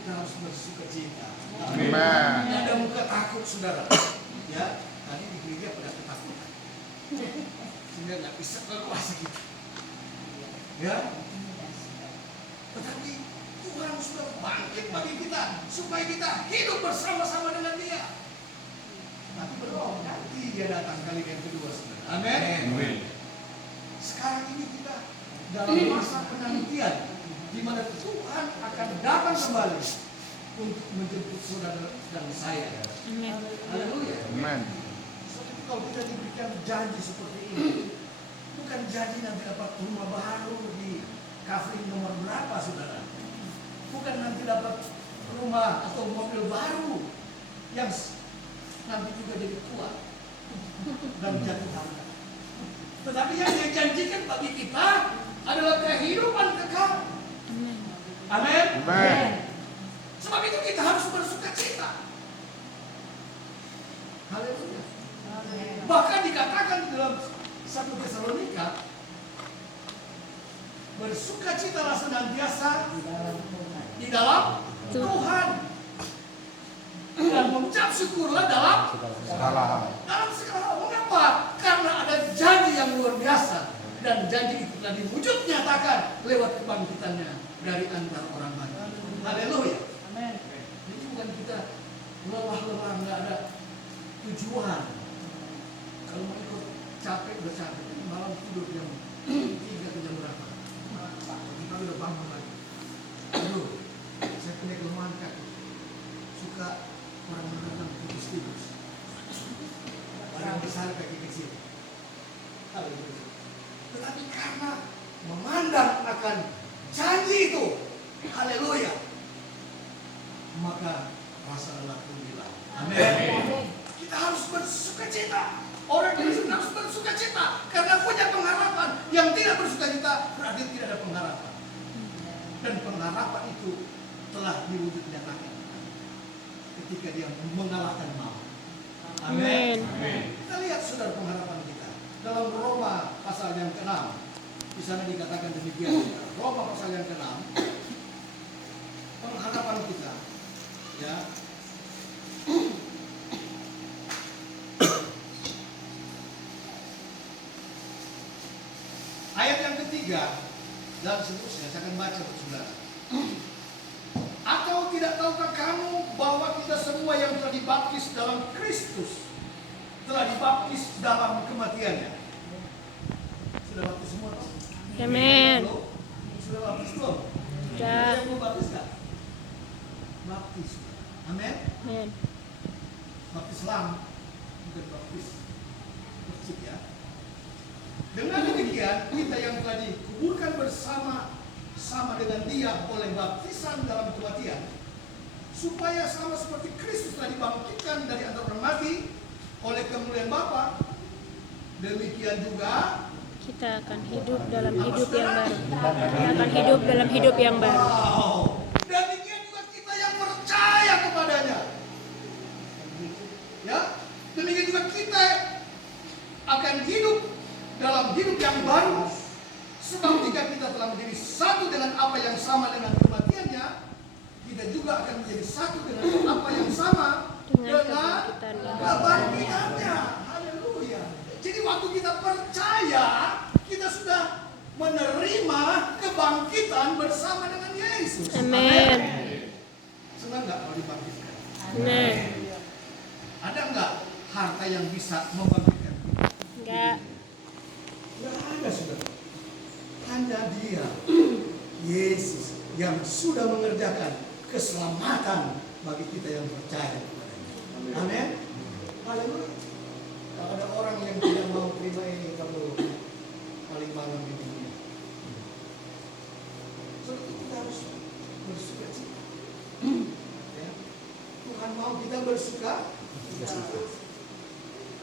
kita harus bersuka cita. Amin. Tidak ada muka takut, saudara. Ya, tadi di gereja pada ketakutan. Sehingga nggak bisa leluasa kita. Ya. Tetapi Tuhan sudah bangkit bagi kita supaya kita hidup bersama-sama dengan Dia. Tapi belum, nanti Dia datang kali yang kedua, saudara. Amin. Sekarang ini kita dalam masa penantian, di mana Tuhan akan datang kembali untuk menjemput saudara dan saya. Haleluya. Amin. Seperti kalau kita diberikan janji seperti ini, bukan janji nanti dapat rumah baru di kafling nomor berapa, saudara. Bukan nanti dapat rumah atau mobil baru yang nanti juga jadi tua dan jatuh harga. Tetapi yang dia janjikan bagi kita adalah kehidupan kekal. Amin. Amin. Sebab itu kita harus bersuka cita. Haleluya. Bahkan dikatakan di dalam 1 Tesalonika, bersuka citalah senantiasa di dalam Tuhan. Dan mengucap syukurlah dalam Segala hal. segala hal. Mengapa? Karena ada janji yang luar biasa. Dan janji itu telah diwujud nyatakan lewat kebangkitannya dari antara orang mati. Haleluya. Amin. Jadi bukan kita lelah-lelah, nggak ada tujuan. Kalau mau ikut capek, udah capek. Malam tidur jam 3 ke jam berapa? Kita udah bangun lagi. Aduh, saya punya kelemahan kaki. Suka orang menenang tipis-tipis. Orang besar kaki kecil. Haleluya. Tetapi karena memandang akan janji itu, haleluya, maka rasa lelah pun hilang. Amin. Kita harus bersuka cita. Orang Kristen harus bersuka cita karena punya pengharapan. Yang tidak bersuka cita berarti tidak ada pengharapan. Dan pengharapan itu telah diwujud nyatakan ketika dia mengalahkan maut. Amin. Kita lihat saudara pengharapan kita dalam Roma pasal yang ke-6. Di sana dikatakan demikian. Roma pasal yang ke-6. Pengharapan kita, ya. Ayat yang ketiga dan seterusnya saya akan baca untuk saudara. Atau tidak tahukah kamu bahwa kita semua yang telah dibaptis dalam Kristus telah dibaptis dalam kematiannya? Sudah baptis semua? Amin. Sudah baptis belum? Sudah. Yang belum baptis nggak? Baptis. Amin. Amin. Baptis lam, bukan baptis percik, ya. Dengan demikian kita yang telah dikuburkan bersama dengan Dia oleh baptisan dalam kematian, supaya sama seperti Kristus telah dibangkitkan dari antara orang mati oleh kemuliaan Bapa, demikian juga Kita akan hidup dalam hidup yang baru. Kita akan hidup dalam hidup yang baru. wow, demikian juga kita yang percaya kepadanya. Ya, demikian juga kita akan hidup dalam hidup yang baru. Sebab jika kita telah menjadi satu dengan apa yang sama dengan kematiannya, kita juga akan menjadi satu dengan apa yang sama dengan kebangkitannya. Haleluya. Jadi waktu kita percaya, kita sudah menerima kebangkitan bersama dengan Yesus. Amin. Senang nggak kalau dibangkitkan? Amin. Ada nggak harta yang bisa membangkitkan kita? Enggak. Nggak ada, saudara. Hanya Dia, Yesus, yang sudah mengerjakan keselamatan bagi kita yang percaya kepadanya. Amin. Haleluya. Kalau ada orang yang tidak mau terima ini, kamu paling malam di dunia. Sebab itu kita harus bersuka cita. Ya. Tuhan mau kita bersuka cita.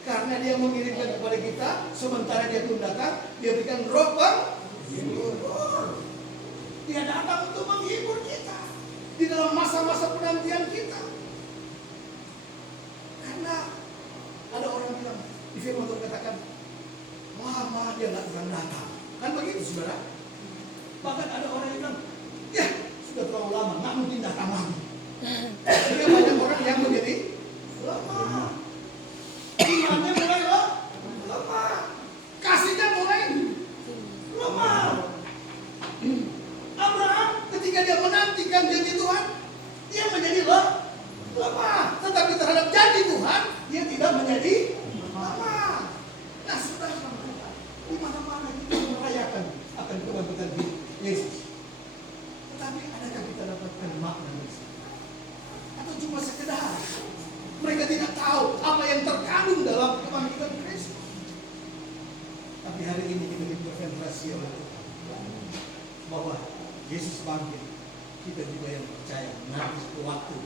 Karena Dia mengirimkan kepada kita, sementara Dia belum datang, Dia berikan roh penghibur. Dia datang untuk menghibur kita di dalam masa-masa penantian kita. Karena ada orang bilang, di firman Tuhan katakan, lama Dia nggak akan datang. Kan begitu, saudara? Bahkan ada orang yang bilang, ya sudah terlalu lama, nggak mungkin datang lagi. Sehingga banyak orang yang menjadi lemah. Imannya mulai lemah. Kasihnya mulai lemah. Abraham ketika dia menantikan janji Tuhan, dia menjadi lemah. Tetapi terhadap janji Tuhan, dia tidak menjadi lemah. Nah, sudah di mana-mana kita merayakan akan kebangkitan Yesus. Tetapi adakah kita dapatkan makna Yesus? Atau cuma sekedar mereka tidak tahu apa yang terkandung dalam kebangkitan Kristus? Tapi hari ini kita dikonfirmasi oleh Tuhan bahwa Yesus bangkit. Kita juga yang percaya nanti suatu waktu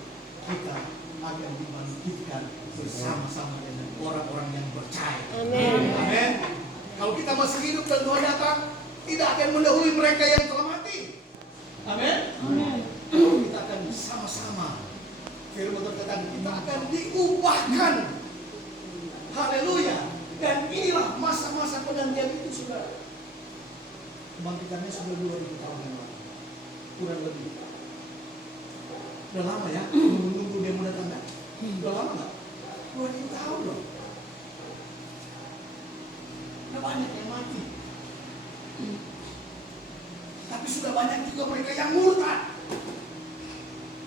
kita akan dibangkitkan bersama-sama dengan orang-orang yang percaya. Amin. Amin. Kalau kita masih hidup dan Tuhan datang, tidak akan mendahului mereka yang telah mati. Amin. Kita akan bersama-sama. Firman berkata kita akan diubahkan. Haleluya. Dan inilah masa-masa penantian itu, saudara. Kebangkitannya sudah 2000 tahun yang lalu, kurang lebih. Udah lama ya, menunggu dia mau datang kan? Udah lama nggak? 2000 tahun loh. Udah banyak yang mati. Tapi sudah banyak juga mereka yang murtad.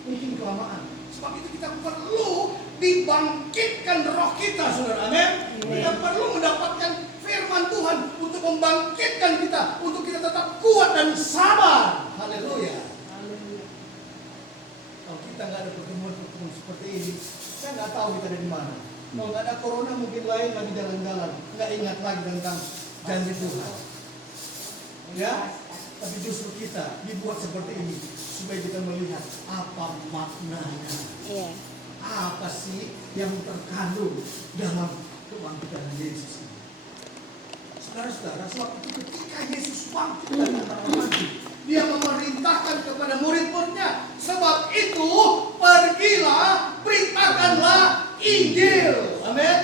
Mungkin kelamaan. Sebab itu kita perlu dibangkitkan roh kita, saudara. Amin. Kita perlu mendapatkan firman Tuhan untuk membangkitkan kita, untuk kita tetap kuat dan sabar. Haleluya. Kalau kita nggak ada pertemuan-pertemuan seperti ini, saya nggak tahu kita ada di mana. Kalau nggak ada corona mungkin lain lagi jalan-jalan, nggak ingat lagi tentang janji Tuhan. Ya, tapi justru kita dibuat seperti ini supaya kita melihat apa maknanya. Iya. Apa sih yang terkandung dalam kebangkitan Yesus ini? Saudara-saudara, suatu ketika Yesus bangkit dari antara mati, dia memerintahkan kepada murid-muridnya, sebab itu pergilah, beritakanlah Injil. Amin.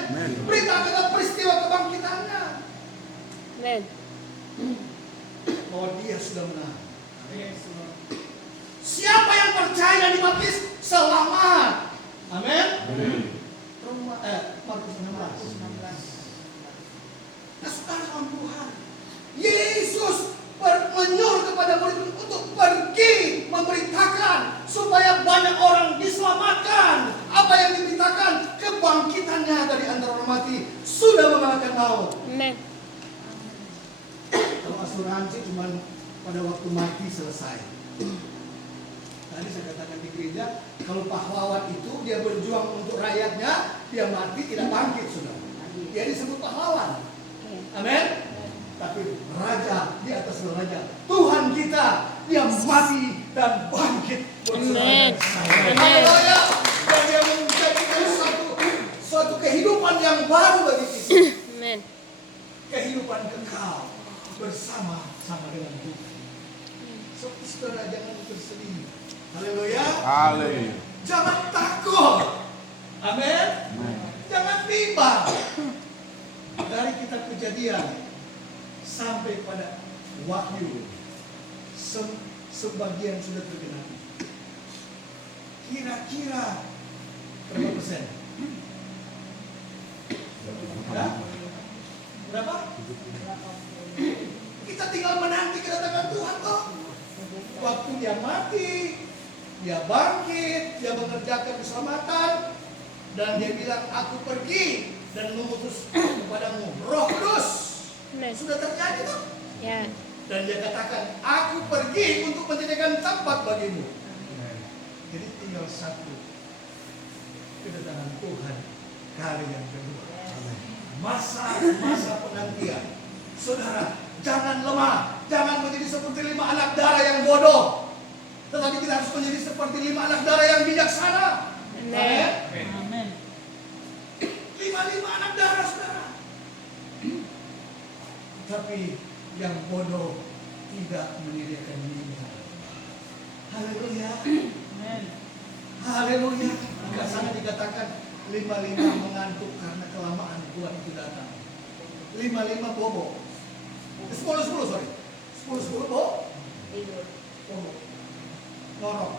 Beritakanlah peristiwa kebangkitannya. Amin. Bahwa dia sudah menang. Siapa yang percaya dan dibaptis selamat. Amin. Markus 16. Nah, saudara Tuhan, Yesus menyuruh kepada murid untuk pergi memberitakan supaya banyak orang diselamatkan. Apa yang diberitakan? Kebangkitannya dari antara orang mati sudah mengalahkan maut. Amin. Kalau asuransi cuma pada waktu mati selesai. Tadi saya katakan di gereja, kalau pahlawan itu dia berjuang untuk rakyatnya, dia mati tidak bangkit, sudah. Dia disebut pahlawan. Amin. Tapi raja di atas raja, Tuhan kita, dia mati dan bangkit. Amin. Haleluya. Dan dia menjadikan suatu kehidupan yang baru bagi kita. Amin. Kehidupan kekal bersama-sama dengan Tuhan. Saudara, jangan bersedih. Haleluya. Haleluya. Jangan takut. Amin. Jangan bimbang. Dari kitab Kejadian sampai pada Wahyu, sebagian sudah tergenapi. Kira-kira berapa persen? Berapa? Kita tinggal menanti kedatangan Tuhan kok. Waktu dia mati, dia bangkit, dia mengerjakan keselamatan, dan dia bilang, aku pergi dan mengutus kepadamu Roh Kudus. Sudah terjadi tuh. Ya. Dan dia katakan, aku pergi untuk menjadikan tempat bagimu. Jadi tinggal satu, kedatangan Tuhan kali yang kedua. Masa penantian. Saudara, jangan lemah, jangan menjadi seperti 5 anak darah yang bodoh, tetapi kita harus menjadi seperti 5 anak darah yang bijaksana. Amin. 5 anak darah, saudara. Tapi yang bodoh tidak mendirikan diri. Haleluya. Haleluya. Di sana dikatakan 5 mengantuk karena kelamaan buah itu datang. 5 bobo. 10 sorry. 10 bobo. Norok.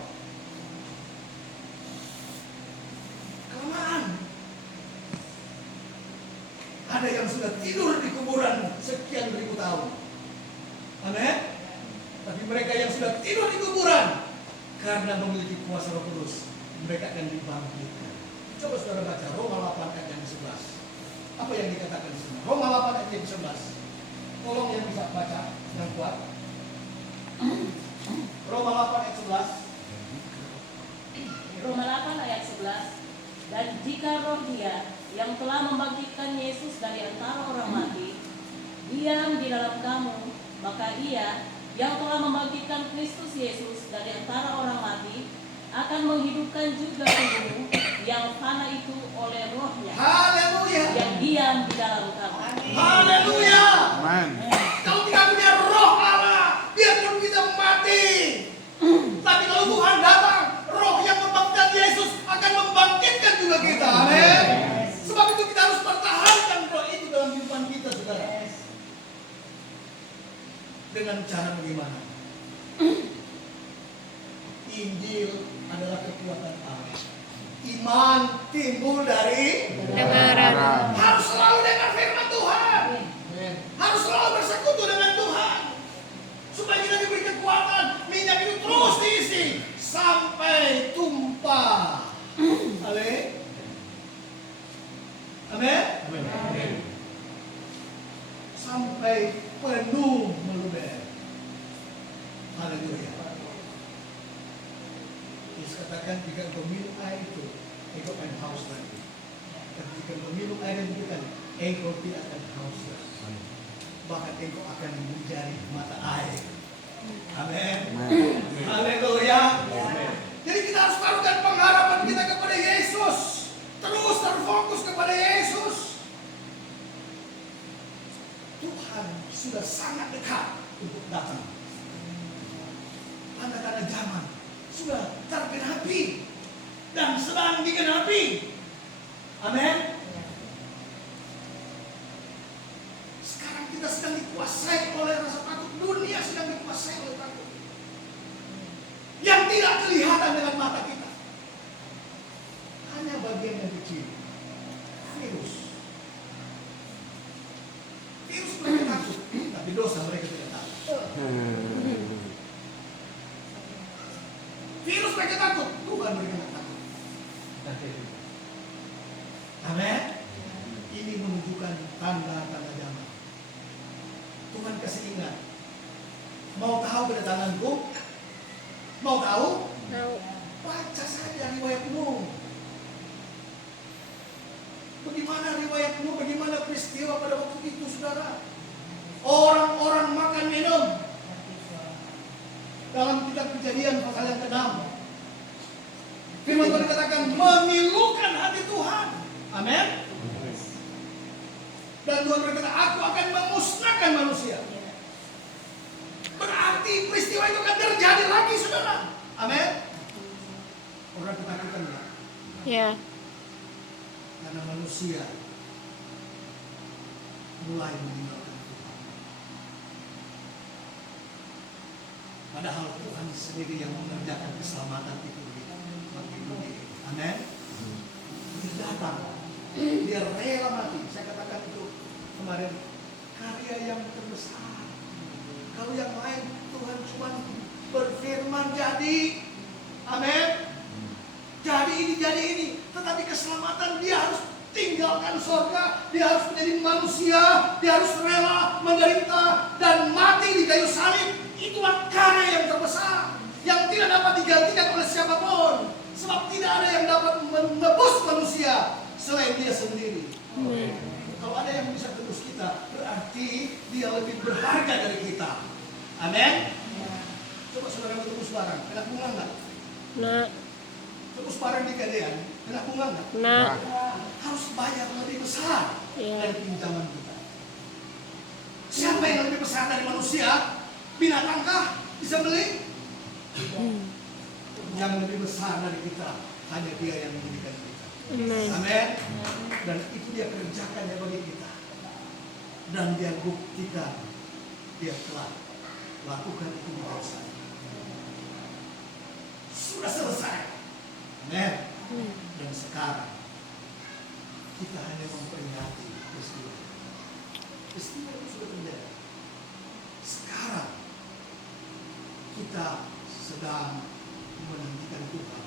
Ada yang sudah tidur di kuburan sekian ribu tahun. Amin. Tapi mereka yang sudah tidur di kuburan, karena memiliki kuasa Roh Kudus, mereka akan dibangkitkan. Coba saudara baca Roma 8 ayat yang 11. Apa yang dikatakan di sana? Roma 8 ayat yang 11. Tolong yang bisa baca, yang kuat. Roma 8 ayat 11. Roma 8 ayat 11. Dan jika roh Dia yang telah membangkitkan Yesus dari antara orang mati diam di dalam kamu, maka Ia yang telah membangkitkan Kristus Yesus dari antara orang mati akan menghidupkan juga tubuhmu yang fana itu oleh rohnya Haleluya. yang diam di dalam kamu. Haleluya. Amin. Kalau kita punya roh Allah, biarpun kita mati, tapi kalau Tuhan datang, roh yang membangkitkan Yesus akan membangkitkan juga kita. Amin. Sebab itu kita harus pertahankan roh itu dalam kehidupan kita, saudara. Dengan cara bagaimana? Injil adalah kekuatan Allah. Iman timbul dari Dengaran. harus selalu dengar firman Tuhan. Harus selalu bersekutu dengan Tuhan. Supaya kita diberi kekuatan, minyak itu terus diisi sampai tumpah. Amin. Amin. Sampai penuh meluber. Haleluya. Yesus katakan jika engkau minum air itu, engkau akan haus lagi. Dan jika engkau minum air yang diberikan, engkau tidak akan haus lagi. Bahkan engkau akan menjadi mata air. Amin. Haleluya. Jadi kita harus taruhkan pengharapan kita kepada Yesus. Terus terfokus kepada Yesus. Tuhan sudah sangat dekat untuk datang. Tanda-tanda zaman sudah tergenapi dan sedang digenapi. Amin. Sekarang kita sedang dikuasai oleh rasa takut. Dunia sedang dikuasai oleh takut yang tidak kelihatan dengan mata kita. Hanya bagian yang kecil. Virus mereka takut, tapi dosa mereka tidak takut. Virus mereka takut, Tuhan mereka tidak takut. Amin. Ini menunjukkan tanda-tanda zaman. Tuhan kasih ingat. Mau tahu kedatanganku? Mau tahu? Tahu. Baca saja riwayatmu. Bagaimana riwayatmu? Bagaimana peristiwa pada waktu itu, saudara? Orang-orang makan minum. Dalam kitab Kejadian pasal yang ke-6, firman Tuhan dikatakan memilukan hati Tuhan. Amin. Dan Tuhan berkata, aku akan memusnahkan manusia. Berarti peristiwa itu akan terjadi lagi, saudara. Amin. Orang ketakutan ya? Ya. Karena manusia mulai meninggalkan Tuhan. Padahal Tuhan sendiri yang mengerjakan keselamatan itu bagi dunia. Amin. Dia datang, dia rela mati. Saya katakan itu kemarin, karya yang terbesar. Kalau yang lain Tuhan cuma berfirman jadi. Amin. Jadi ini. Tetapi keselamatan dia harus tinggalkan surga. Dia harus menjadi manusia. Dia harus rela menderita dan mati di kayu salib. Itulah karya yang terbesar, yang tidak dapat digantikan oleh siapapun. Sebab tidak ada yang dapat menebus manusia selain dia sendiri. Kalau ada yang bisa tebus kita, berarti dia lebih berharga dari kita. Amin. Coba saudara tebus barang, enak bunga enggak? Nah. Tebus barang di Gadean, enak bunga enggak? Nah. Harus bayar lebih besar dari pinjaman kita. Siapa yang lebih besar dari manusia? Binatangkah bisa beli? Yang lebih besar dari kita hanya dia yang memberikan kita. Amin. Dan itu dia kerjakan ya bagi kita. Dan dia buktikan dia telah lakukan itu di bangsa. Sudah selesai. Amin. Dan sekarang kita hanya memperingati peristiwa. Peristiwa itu sudah terjadi. Sekarang kita sedang menantikan Tuhan.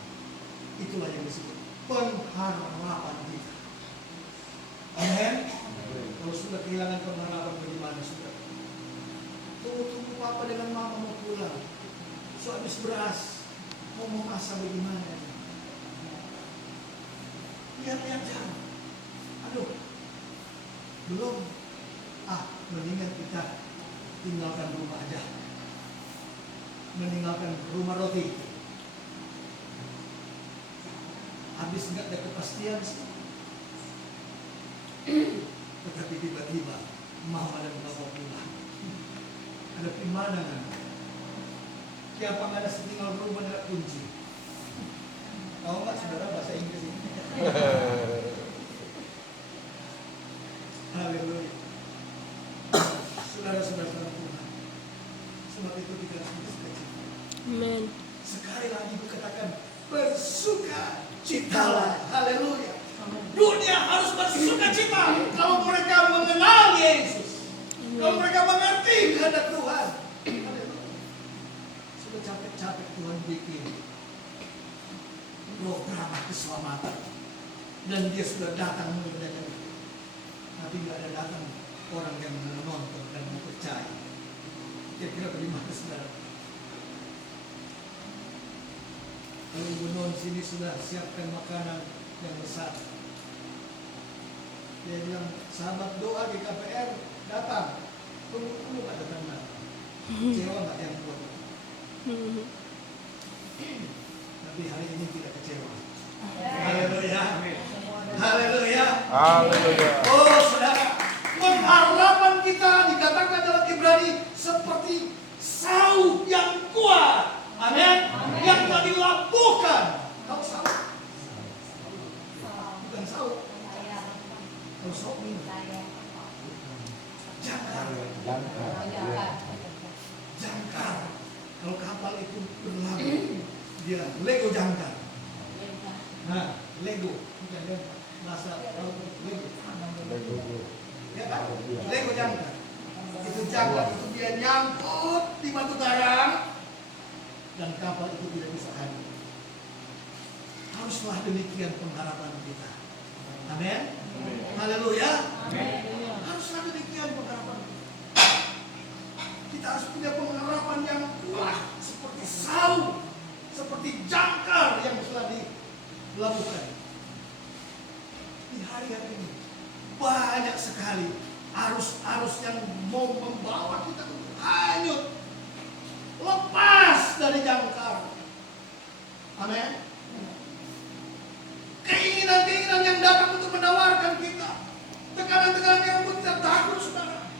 Itulah yang disebut pengharapan kita. Amin. Kalau sudah kehilangan pengharapan, bagaimana sudah? Tunggu papa dengan mama mau pulang. So habis beras, mau masak bagaimana? Lihat jalan. Aduh, belum. Mendingan kita tinggalkan rumah aja. Meninggalkan rumah roti. Habis nggak ada kepastian sih. Tetapi tiba-tiba mama dan bapak pulang. Ada pemandangan. Siapa nggak ada setinggal rumah nggak kunci. Tahu nggak saudara bahasa Inggris ini? Haleluya. Saudara-saudara Tuhan. Sebab itu kita harus bersuka-cita. Amin. Sekali lagi kukatakan bersukacitalah. Haleluya. Dunia harus bersuka-cita kalau mereka mengenal Yesus. Kalau mereka mengerti kehendak Tuhan. Haleluya. Sudah capek-capek Tuhan bikin program keselamatan. Dan dia sudah datang mengerjakan. Tapi tidak ada datang orang yang menonton dan percaya. Kira-kira bagaimana saudara? Kalau Ibu Non sini sudah siapkan makanan yang besar. Dia bilang, sahabat doa di KPR datang. Tunggu nggak datang. Kecewa nggak yang buat? Tapi hari ini tidak kecewa. Haleluya. Haleluya. Haleluya. Oh saudara, pengharapan kita dikatakan dalam Ibrani seperti sauh yang kuat. Amin. Yang telah dilabuhkan. Tahu sauh? Bukan sauh. Kalau sauh ini jangkar. Jangkar. Kalau kapal itu berlabuh, dia Lego jangkar. Nah, Lego, bukan dia bahasa Lego. Ya kan? Lego jangkar. Itu jangkar itu dia nyangkut di batu karang dan kapal itu tidak bisa hadir. Haruslah demikian pengharapan kita. Amin. Haleluya. Haruslah demikian pengharapan kita. Kita harus punya pengharapan yang kuat seperti sauh, seperti jangkar yang telah dilakukan. Di hari-hari ini banyak sekali arus-arus yang mau membawa kita hanyut, lepas dari jangkar. Amin. Keinginan-keinginan yang datang untuk menawarkan kita, tekanan-tekanan yang membuat kita takut, saudara,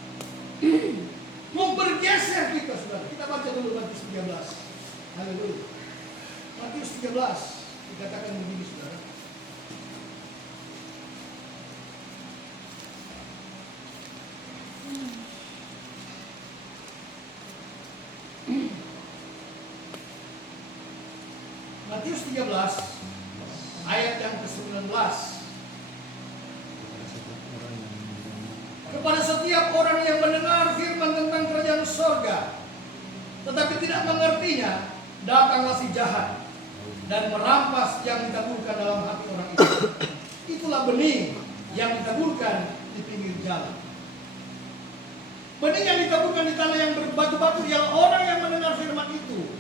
mau bergeser kita, saudara. Kita baca dulu Matius 13. Haleluya. Matius 13 dikatakan begini, saudara. Matius 13 ayat yang ke-19. Kepada setiap orang yang mendengar firman tentang kerajaan sorga tetapi tidak mengertinya, datanglah si jahat dan merampas yang ditaburkan dalam hati orang itu. Itulah benih yang ditaburkan di pinggir jalan. Benih yang ditaburkan di tanah yang berbatu-batu ialah orang yang mendengar firman itu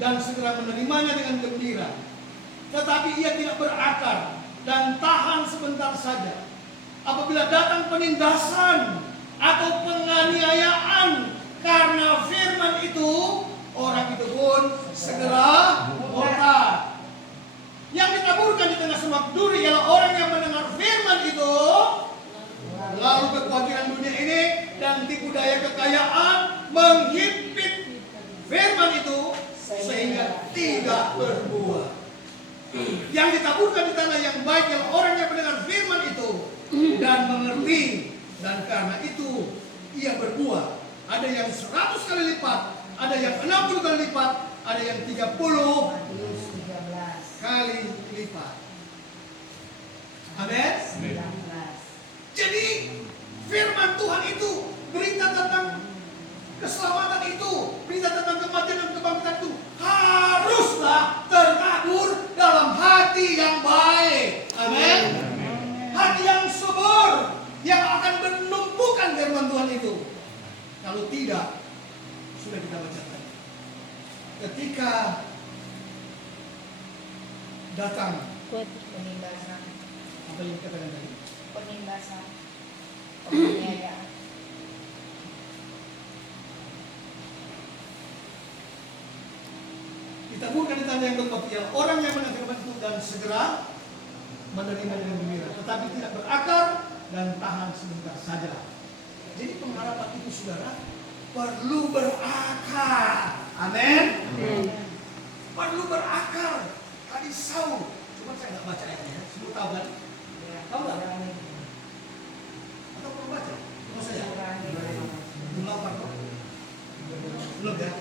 dan segera menerimanya dengan gembira. Tetapi ia tidak berakar dan tahan sebentar saja. Apabila datang penindasan atau penganiayaan karena firman itu, orang itu pun segera murtad. Yang ditaburkan di tengah semak duri ialah orang yang mendengar firman itu, lalu kekhawatiran dunia ini dan tipu daya kekayaan menghimpit firman itu sehingga tidak berbuah. Yang ditaburkan di tanah yang baik ialah orang yang mendengar firman itu dan mengerti, dan karena itu ia berbuah. Ada yang 100 kali lipat, ada yang 60 kali lipat, ada yang 30 kali lipat. Amin. Jadi firman Tuhan itu berita tentang keselamatan itu, berita tentang kematian dan kebangkitan itu haruslah tertabur dalam hati yang baik. Amin. Hati yang subur, yang akan menumbuhkan firman Tuhan itu. Kalau tidak, sudah kita baca tadi, ketika datang Penindasan, apa yang dikatakan tadi, penindasan, penganiayaan. ditaburkan di tanah yang lembab, ya orang yang mendengar firman itu dan segera menerima dengan gembira, tetapi tidak berakar dan tahan sebentar saja. Jadi pengharapan itu, saudara, perlu berakar. Amin. Perlu berakar. Tadi Saul, cuma saya nggak baca ayatnya. Semua tahu kan? Tahu nggak? Atau perlu baca? Mau saya? Belum lapar kok. Belum ya?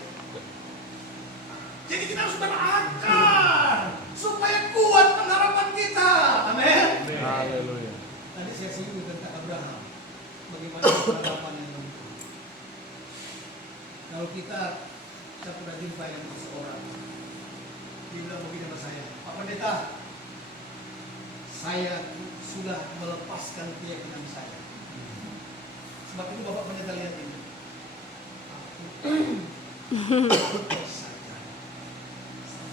Jadi kita harus berakar supaya kuat pengharapan kita. Amin. Haleluya. Tadi saya singgung tentang Abraham. Bagaimana pengharapan yang betul. Kalau saya pernah jumpa yang seseorang, dia bilang begini sama saya, Pak Pendeta, saya sudah melepaskan keyakinan saya. Sebab itu Bapak Pendeta lihat ini.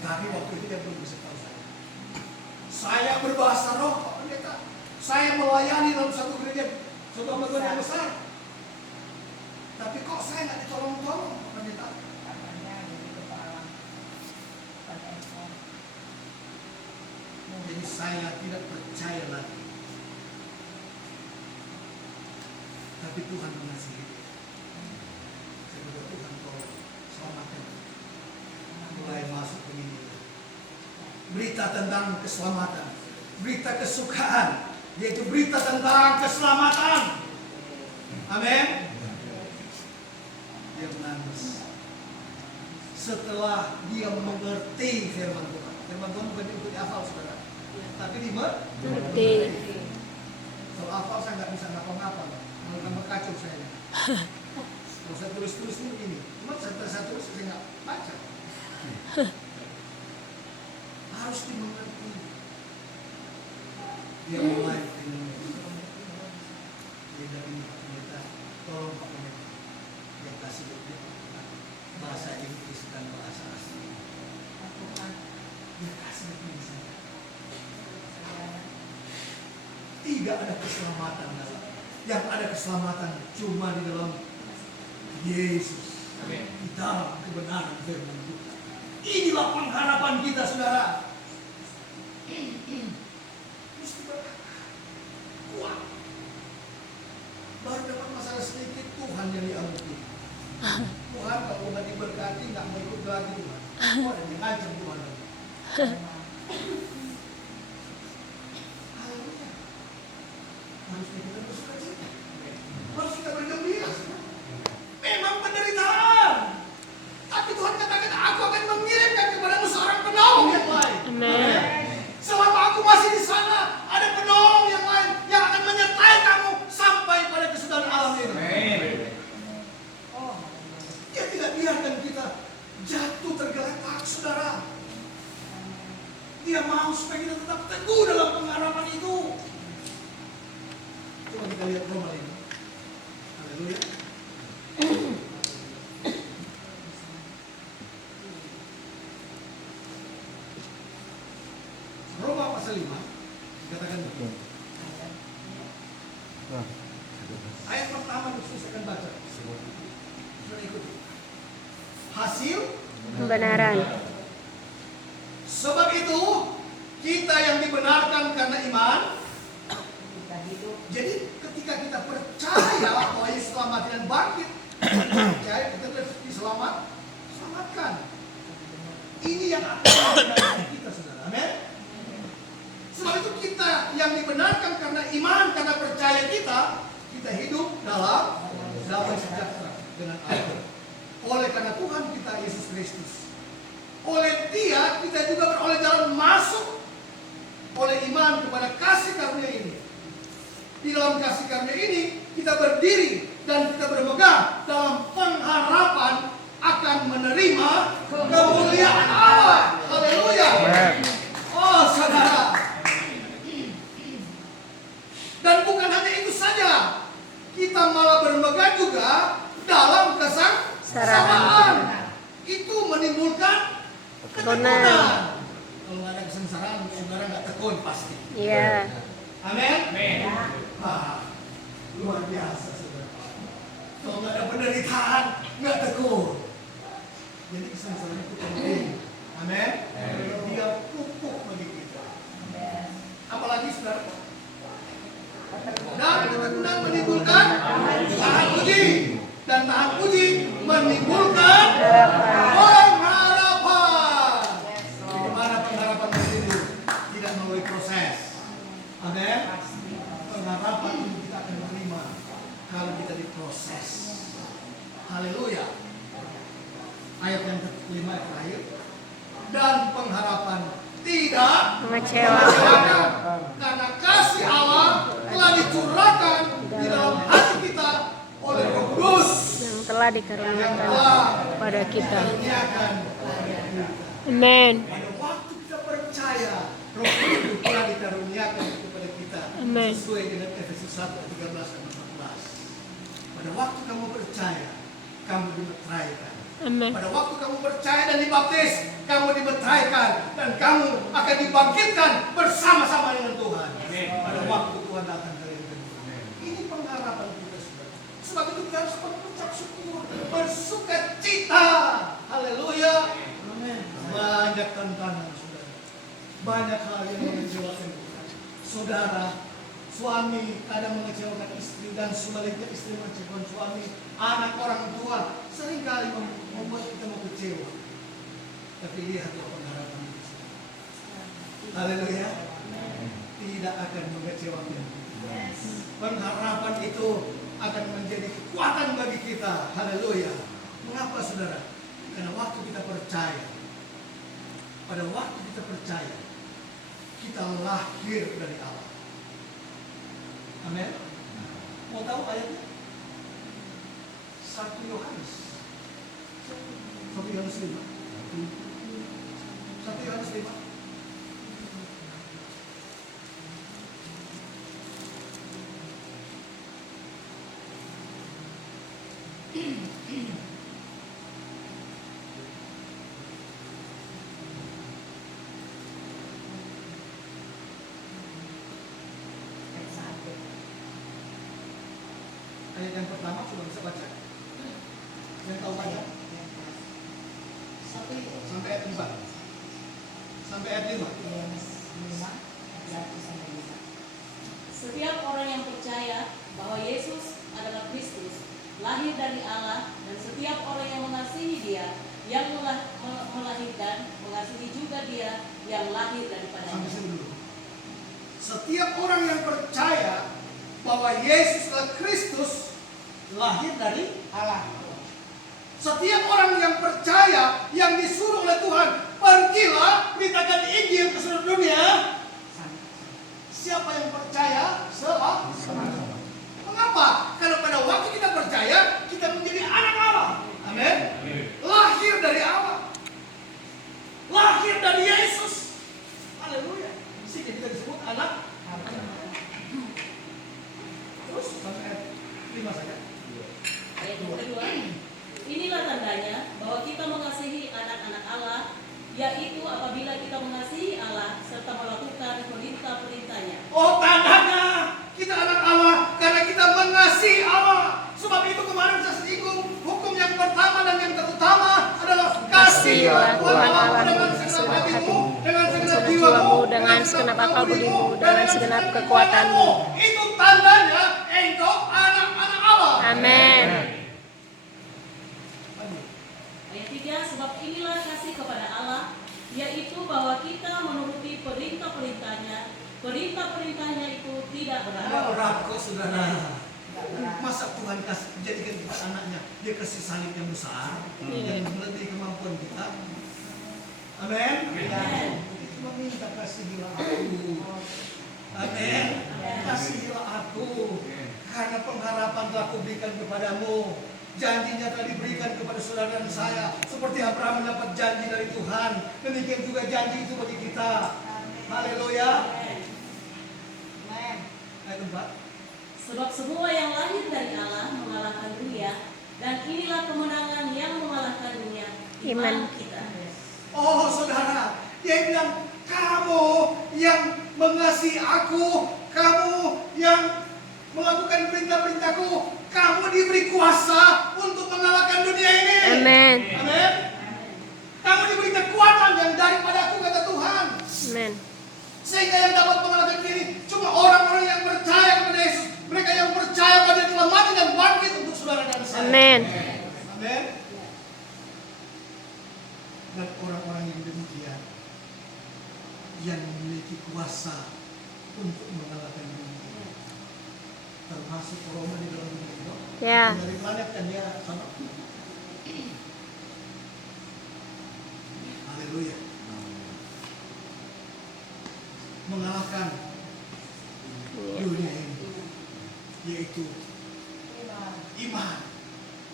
Tapi waktu itu dia belum bisa tahu saya. Saya berbahasa roh, Pak Pendeta. Saya melayani dalam satu gereja, satu amalan yang besar. Tapi kok saya nggak ditolong-tolong, Pak Pendeta? Katanya jadi kepala pada ekor. Jadi saya tidak percaya lagi. Tapi Tuhan mengasihi. Saya berdoa, Tuhan tolong selamatkan. Mulai masuk ke ini. Berita tentang keselamatan, berita kesukaan, yaitu berita tentang keselamatan. Amin. Dia menangis setelah dia mengerti firman Tuhan. Firman Tuhan bukan untuk dihafal, saudara, tapi dimengerti. Kalau hafal saya nggak bisa ngapa-ngapa, mau tambah kacau saya. Kalau saya tulis-tulis ini begini, cuma saya tulis saya nggak baca. Harus dimengerti. Dia mulai dia dari Pak Pendeta, tolong Pak Pendeta, dia kasih dia bahasa Inggris dan bahasa asli. Dia kasih definisi. Tidak ada keselamatan dalam. Yang ada keselamatan cuma di dalam Yesus. Di dalam kebenaran firman Tuhan. Inilah pengharapan kita, saudara. Mesti kuat. Baru dapat masalah sedikit, Tuhan yang diampuni. Tuhan kalau udah diberkati nggak mau ikut lagi Tuhan. Oh, ada yang ngancam Tuhan. Haleluya. Harus kita bersuka cita. Harus kita bergembira. Memang penderitaan. Tapi Tuhan katakan, aku akan mengirimkan kepadamu seorang penolong yang lain. Amin. Selama aku masih di sana, ada penolong yang lain yang akan menyertai kamu sampai pada kesudahan alam ini. Dia tidak biarkan kita jatuh tergeletak, saudara. Dia mau supaya kita tetap teguh dalam pengharapan itu. Coba kita lihat Roma ini. Haleluya. Roma pasal 5 dikatakan begini. Ayat pertama saya akan baca. Sudah ikuti. Hasil Pembenaran. sebab itu kita yang dibenarkan karena iman. Kita hidup. Jadi ketika kita percaya bahwa Yesus selamat dan bangkit, percaya kita diselamatkan. Ini yang akan membenarkan kita, saudara. Amin. Sebab itu kita yang dibenarkan karena iman, karena percaya kita hidup dalam damai sejahtera dengan Allah. Oleh karena Tuhan kita Yesus Kristus. Oleh Dia kita juga beroleh jalan masuk oleh iman kepada kasih karunia ini. Di dalam kasih karunia ini kita berdiri dan kita berpegang dalam pengharapan akan menerima kemuliaan Allah. Haleluya. Oh saudara. Dan bukan hanya itu saja, kita malah berpegang juga dalam kesengsaraan. Itu menimbulkan ketekunan. Kalau nggak ada kesengsaraan, saudara nggak tekun pasti. Iya. Amin. Luar biasa saudara. Kalau nggak ada penderitaan, nggak tekun. Jadi kesengsaraan itu penting. Amin. Dia pupuk bagi kita. Apalagi saudara. Dan ketekunan menimbulkan tahan puji, dan tahan puji menimbulkan pengharapan. Bagaimana pengharapan itu? Tidak melalui proses. Amin. Pengharapan itu kita akan menerima kalau kita diproses. Haleluya. Ayat yang kelima yang terakhir. Dan pengharapan tidak Mengecewakan. karena kasih Allah telah dicurahkan di dalam hati kita oleh Roh Kudus Yang telah dikaruniakan kepada kita. dikaruniakan. Amin. Pada waktu kita percaya, Roh Kudus telah dikaruniakan kepada kita. Amin. Sesuai dengan Efesus 1 ayat 13 dan 14. Pada waktu kamu percaya, kamu dimeteraikan. Amin. Pada waktu kamu percaya dan dibaptis, kamu dimeteraikan dan kamu akan dibangkitkan bersama-sama dengan Tuhan. Pada waktu Tuhan datang dari yang kedua. Ini pengharapan kita, saudara. Sebab itu kita harus mengucap syukur, bersuka cita. Haleluya. Banyak tantangan, saudara. Banyak hal yang mengecewakan kita. Saudara, suami kadang mengecewakan istri dan sebaliknya istri mengecewakan suami. Anak orang tua seringkali membuat kita mau kecewa. Tapi lihatlah pengharapan kita. Haleluya. Tidak akan mengecewakan. Pengharapan itu akan menjadi kekuatan bagi kita. Haleluya. Mengapa saudara? Karena waktu kita percaya, pada waktu kita percaya, kita lahir dari Allah. Amin. Mau tahu ayatnya? 1 Yohanes 5. 1 Yohanes 5. Ayat yang pertama sudah bisa baca. Yang tahu baca? Sampai ayat 5. Sampai ayat 5. Setiap orang yang percaya bahwa Yesus adalah Kristus, lahir dari Allah, dan setiap orang yang mengasihi Dia, yang melahirkan, mengasihi juga Dia yang lahir daripadanya. Sampai sini dulu. Setiap orang yang percaya bahwa Yesus adalah Kristus, lahir dari Allah. Setiap orang yang percaya, yang disuruh oleh Tuhan, pergilah, beritakan Injil ke seluruh dunia. Siapa yang percaya? Mengapa? Karena pada waktu kita percaya, kita menjadi anak Allah. Amin. Lahir dari Allah. Lahir dari Yesus. Haleluya. Sehingga kita disebut anak. Terus sampai ayat 5 saja. Ayat yang kedua, inilah tandanya bahwa kita mengasihi anak-anak Allah, yaitu apabila kita mengasihi Allah serta melakukan perintah-perintahnya. Oh, tandanya kita anak Allah karena kita mengasihi Allah. Sebab itu kemarin saya singgung, hukum yang pertama dan yang terutama adalah kasihlah Tuhan Allah dengan segenap hatimu, dengan segenap jiwamu, dengan segenap akal budimu, dengan segenap kekuatanmu. Itu tandanya engkau anak-anak Allah. Amin. Ayat 3, sebab inilah kasih kepada Allah, yaitu bahwa kita menuruti perintah-perintahnya. Perintah-perintahnya itu tidak berat. Tidak berat kok saudara. Masa Tuhan jadikan kita anaknya, Dia kasih salib yang besar, yang melebihi kemampuan kita. Amin. Itu meminta kasihilah aku. Amin. Kasihilah aku. Karena pengharapan pengharapan telah kuberikan kepadamu. Janjinya telah diberikan kepada saudara dan saya. Seperti Abraham mendapat janji dari Tuhan, demikian juga janji itu bagi kita. Haleluya. Amen. Ayat 4. Sebab semua yang lahir dari Allah mengalahkan dunia, dan inilah kemenangan yang mengalahkan dunia, iman Iman. kita. Oh saudara, dia bilang kamu yang mengasihi aku, kamu yang melakukan perintah-perintahku, kamu diberi kuasa untuk mengalahkan dunia ini. Amin. Amin. Kamu diberi kekuatan yang daripada aku, kata Tuhan. Amin. Sehingga yang dapat mengalahkan diri cuma orang-orang yang percaya kepada Yesus. Mereka yang percaya bahwa Dia telah mati dan bangkit untuk saudara dan saya. Amin. Amin. Dan orang-orang yang demikian yang memiliki kuasa untuk mengalahkan dunia, termasuk Roma di dalam dunia itu. Ya. Dari planet kan dia sama. Haleluya. Mengalahkan dunia ini, yaitu iman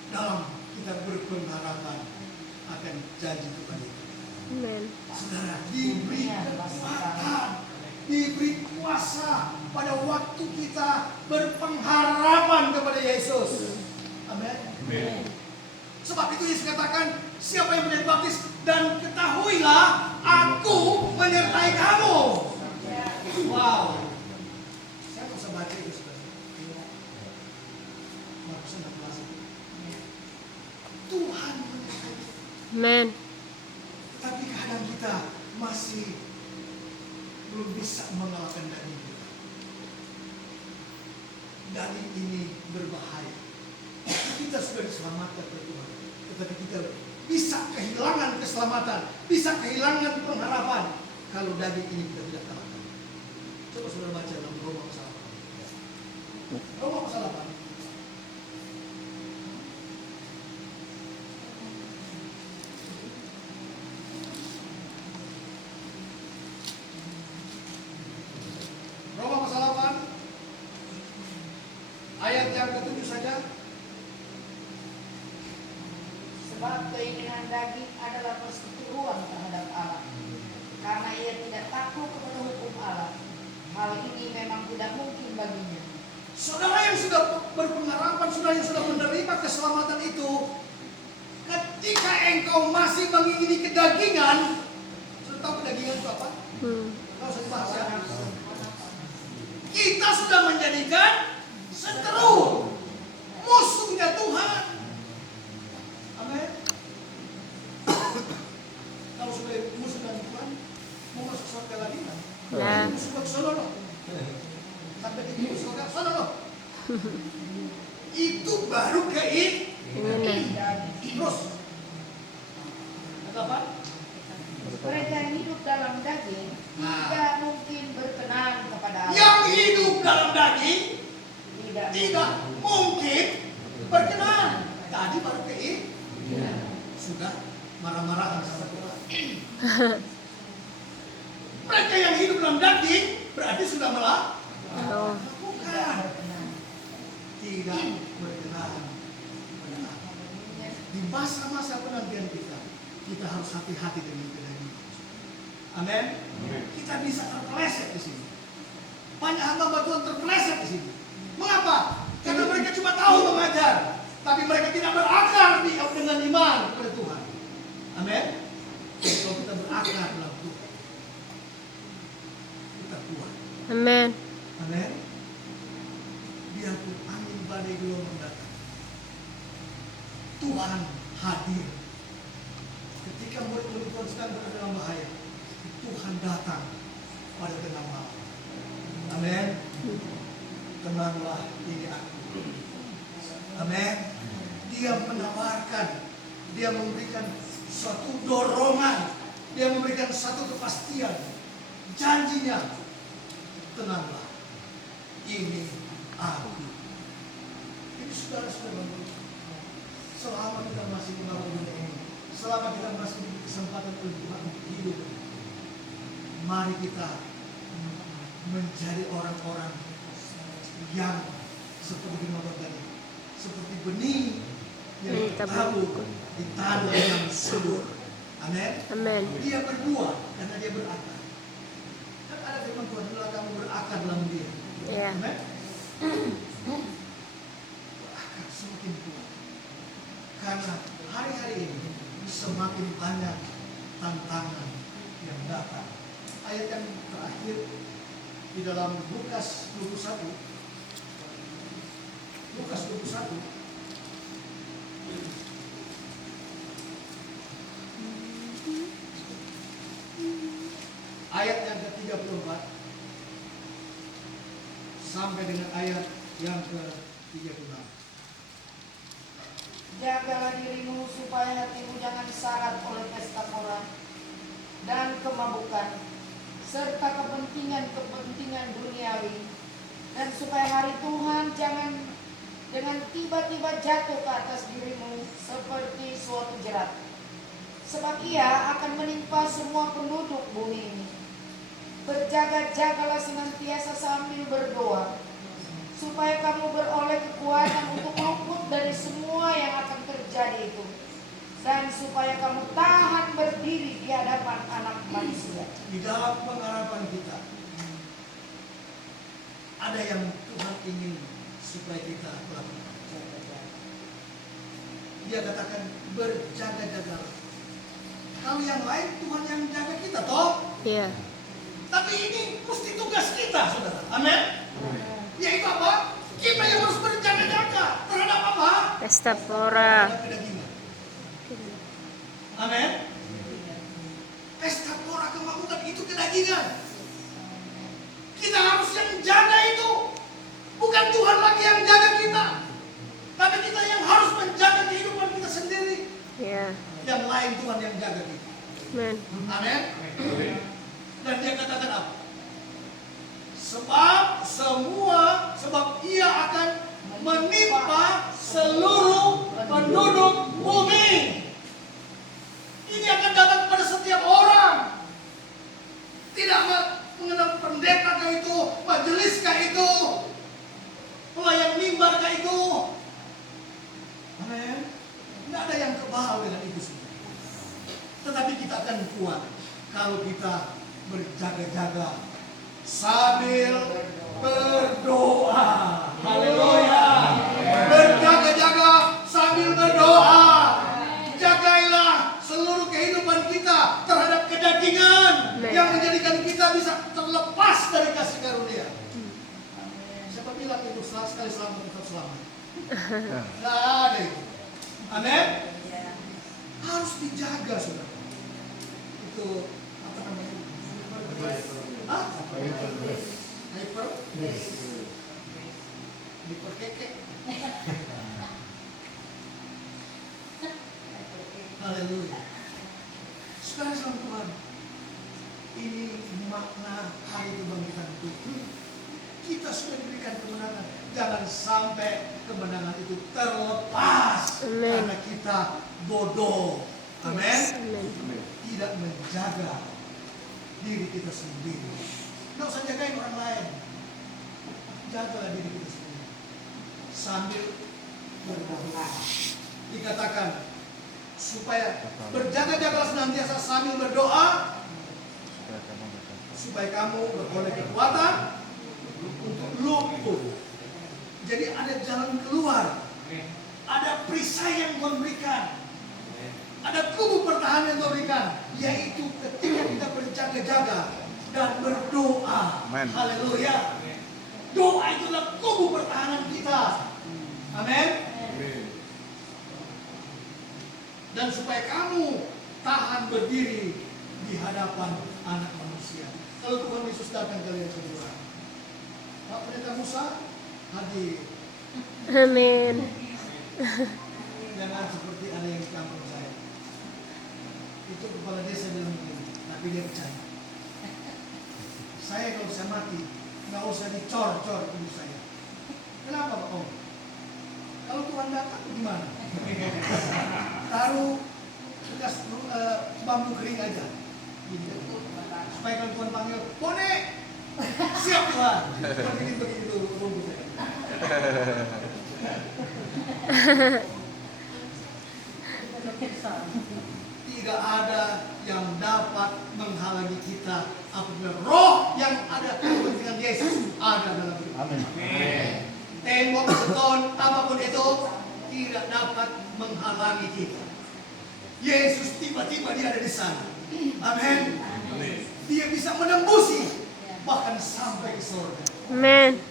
dalam kita berpengharapan akan janji Tuhan itu. Amin. Saudara, diberi kekuatan, diberi kuasa pada waktu kita berpengharapan kepada Yesus. Amin. Sebab itu Yesus katakan, siapa yang menjadi baptis, dan ketahuilah aku menyertai kamu. Wow. Saya bisa baca itu saudara. Markus 16 itu. Tuhan menyertai kita. Amin. Tapi kadang kita masih belum bisa mengalahkan daging kita. Daging ini berbahaya. Kita sudah diselamatkan oleh Tuhan, tetapi kita bisa kehilangan keselamatan, bisa kehilangan pengharapan kalau daging ini kita tidak kalahkan. Coba saudara baca dalam Roma pasal 8. Roma pasal 8. Roma pasal 8 ayat yang ke-7 saja. Sebab keinginan daging adalah perseteruan terhadap Allah, karena ia tidak takut kepada hukum Allah. Hal ini memang tidak mungkin baginya. Saudara yang sudah berpengharapan, saudara yang sudah menerima keselamatan itu, ketika engkau masih mengingini kedagingan, sudah tahu kedagingan itu apa? Tahu saya bahas ya? Kita sudah menjadikan seteru, musuhnya Tuhan. Amin. Kalau sudah musuh dengan Tuhan, mau masuk surga lagi kan? Ya. Musuh ke sana loh. Sampai di musuh ke sana loh. Itu baru keinginan. Terus. Kata apa? Mereka yang hidup dalam daging tidak mungkin berkenan kepada Allah. Yang hidup dalam daging Tidak tidak mungkin berkenan. Tadi baru keinginan. Sudah marah-marahan sama Tuhan. Mereka yang hidup dalam daging berarti sudah Oh. melakukan. Tidak berkenan kepada Allah. Di masa-masa penantian kita harus hati-hati dengan kedagingan. Amin. Kita bisa terpeleset di sini. Banyak hamba Tuhan terpeleset di sini. Mengapa? Karena mereka cuma tahu mengajar, tapi mereka tidak berakar dengan iman kepada Tuhan. Amin. Kalau kita berakar dalam Tuhan, kita kuat. Amin. Amin. Biarpun angin badai gelombang datang, Tuhan hadir. Ketika murid-murid Tuhan sedang berada dalam bahaya, Tuhan datang pada tengah malam. Amin. Tenanglah, ini aku. Amin. Dia menawarkan, dia memberikan suatu dorongan, dia memberikan satu kepastian. Janjinya, tenanglah, ini aku. Ini saudara-saudara, selama kita masih mengalami dunia ini, selama kita masih diberi kesempatan oleh Tuhan untuk hidup, mari kita menjadi orang-orang yang seperti firman tadi, seperti benih yang Ditabur. ditabur di tanah yang subur. Amin. Amin. Dia berbuah karena dia berakar. Kan ada firman Tuhan, hendaklah kamu berakar dalam dia. Ya. Amin. Berakar semakin kuat. Karena hari-hari ini semakin banyak tantangan yang datang. Ayat yang terakhir di dalam Lukas 21. Lukas 21. Ayat yang ke-34 sampai dengan ayat yang ke-36. Jagalah dirimu supaya hatimu jangan syarat oleh pesta pora dan kemabukan serta kepentingan duniawi, dan supaya hari Tuhan jangan dengan tiba-tiba jatuh ke atas dirimu seperti suatu jerat, sebab ia akan menimpa semua penduduk bumi ini. Berjaga-jagalah senantiasa sambil berdoa, supaya kamu beroleh kekuatan untuk luput dari semua yang akan terjadi itu, dan supaya kamu tahan berdiri di hadapan Anak Manusia. Di dalam pengharapan kita ada yang Tuhan ingin supaya kita lakukan. Dia katakan berjaga-jagalah. Kalau yang lain Tuhan yang jaga kita toh. Ya. Tapi ini mesti tugas kita, saudara. Amin. Yaitu apa? Kita yang harus berjaga-jaga terhadap apa? Pesta pora. Terhadap kedagingan. Amin. Pesta pora kemabukan itu kedagingan. Kita harus yang jaga itu. Bukan Tuhan lagi yang jaga kita, tapi kita yang harus menjaga kehidupan kita sendiri. Ya. Yang lain Tuhan yang jaga kita. Amin. Amin. Dan dia katakan apa? Sebab ia akan menimpa seluruh penduduk bumi. Ini akan datang kepada setiap orang. Tidak mengenal pendeta kah itu, majelis kah itu, pelayan mimbar kah itu. Amin. Tidak ada yang kebal dengan itu semua. Tetapi kita akan kuat kalau kita berjaga-jaga sambil berdoa. Haleluya. Berjaga-jaga sambil berdoa. Jagailah seluruh kehidupan kita terhadap kedagingan yang menjadikan kita bisa terlepas dari kasih karunia. Siapa bilang itu sekali selamat tetap selamat? Tidak ada itu. Amin. Harus dijaga, saudara. Itu apa namanya? Hah? Hyper keke. Haleluya. Sekarang sama Tuhan. Ini makna hari kebangkitan itu. Kita sudah diberikan kemenangan. Jangan sampai kemenangan itu terlepas karena kita bodoh. Amin. Tidak menjaga diri kita sendiri. Tidak usah jagain orang lain. Jagalah diri kita sendiri. Sambil berdoa. Dikatakan supaya berjaga-jagalah senantiasa sambil berdoa, supaya kamu beroleh kekuatan untuk luput. Jadi ada jalan keluar, ada perisai yang Tuhan berikan, ada kubu pertahanan yang Tuhan berikan, yaitu ketika kita berjaga-jaga dan berdoa. Haleluya. Doa itulah kubu pertahanan kita. Amin. Dan supaya kamu tahan berdiri di hadapan Anak Manusia. Kalau Tuhan Yesus datang kalian kedua, Pak Pendeta Musa hadir. Amin. Jangan seperti ada yang di kampung saya. Itu kepala desa bilang begini, tapi dia percaya. Saya kalau saya mati, nggak usah dicor-cor tubuh saya. Kenapa Pak Om? Kalau Tuhan datang gimana? Taruh bekas bambu kering aja. Gitu. Supaya kalau Tuhan panggil, Bone, siap Tuhan. Begini dulu bambu saya. Tidak ada yang dapat menghalangi kita apabila roh yang ada dengan Yesus ada dalam hidup. Amin. Tembok, beton, apapun itu tidak dapat menghalangi kita. Yesus tiba-tiba dia ada di sana. Amin. Dia bisa menembusi bahkan sampai ke surga. Amin.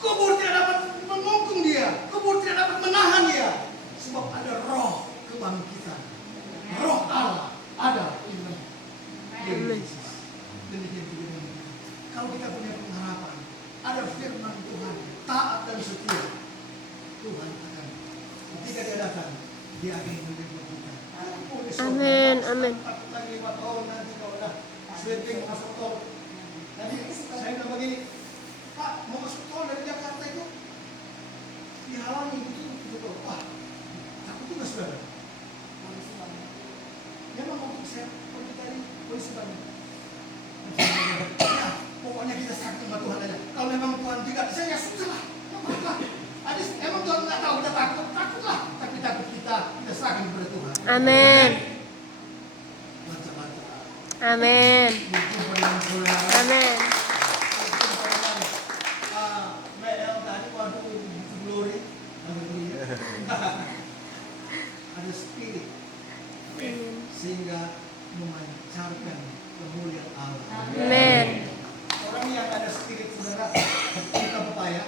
Kubur tidak dapat mengungkung dia, kubur tidak dapat menahan dia, sebab ada roh kebangkitan. Roh Allah ada di dalam diri Yesus. Demikian juga dengan kita. Kalau kita punya pengharapan, ada firman Tuhan, taat dan setia, Tuhan akan ketika dia datang, dia akan menerima kita. Amin, amin. Takut lagi 5 tahun nanti kalau udah sweeping masuk tol. Tadi saya bilang begini, Pak, mau masuk tol dari Jakarta itu dihalangi gitu. Wah, takut juga saudara. Memang waktu saya pergi tadi polisi banyak. Ya, pokoknya kita sakit sama Tuhan aja. Kalau memang Tuhan tidak, saya ya sudahlah. Adis, emang Tuhan nggak tahu kita takutlah. Tapi takut kita serahkan kepada Tuhan. Amin. Baca-baca. Amin. Berjumpa dengan saudara. Amin. Berjumpa dengan Mel tadi, waduh, glory. Haleluya. Ada spirit sehingga memancarkan kemuliaan Allah. Amin. Orang yang ada spirit saudara, kita pepaya,